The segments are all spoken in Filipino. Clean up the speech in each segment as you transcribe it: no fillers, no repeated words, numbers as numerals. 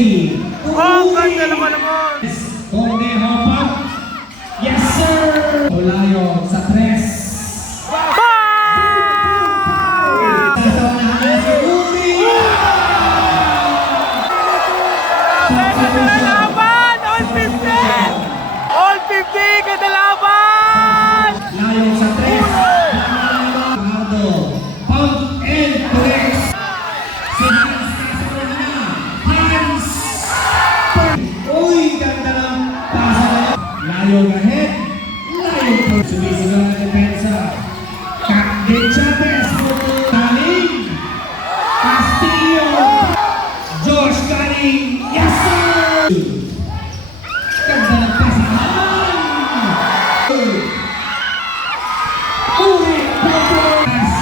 Steady. Ang ganda naman. Cornejo pa. Yes, sir! Olayo sa tres. Kadalaban! All 50! All 50! Kadalaban! Layo sa tres. Pardo. Pump and flex. Si Hans kasama na. Hans! Uy, ganda ng pasa na. Layo ahead. Layo po. Sumisigaw na depensa. De Chavez. Galing. Castillo. Josh Galing. Yes, sir! Ganda ng pasahan. Uri. Pagkas.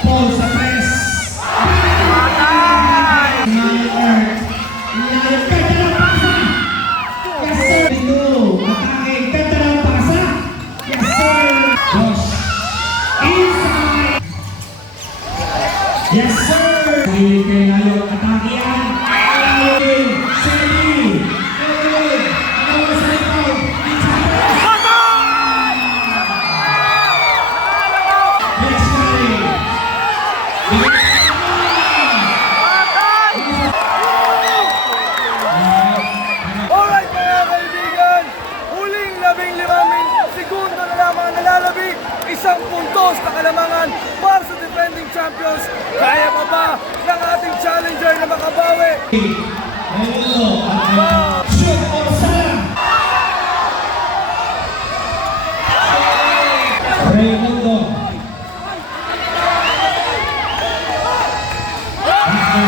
Paul sa press. Yes, sir! Hindi kayo ngayon. Atake yan. Ayaw din. Sally. Edwin. Ayaw sa ikaw. Yes, Sally. Alright mga kaibigan, huling 15 segundo na lamang ang nalalabig, 1 puntos na kalamangan para sa defending champions. Kaya pa ba ng ating challenger na makabawi? Shoot or salam. Raymundo.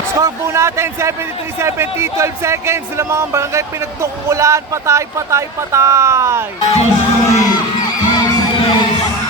Score po natin 73-70, 12 seconds. Sila mga barangay pinagtungkulan, patay. Josh Curry. 5 seconds.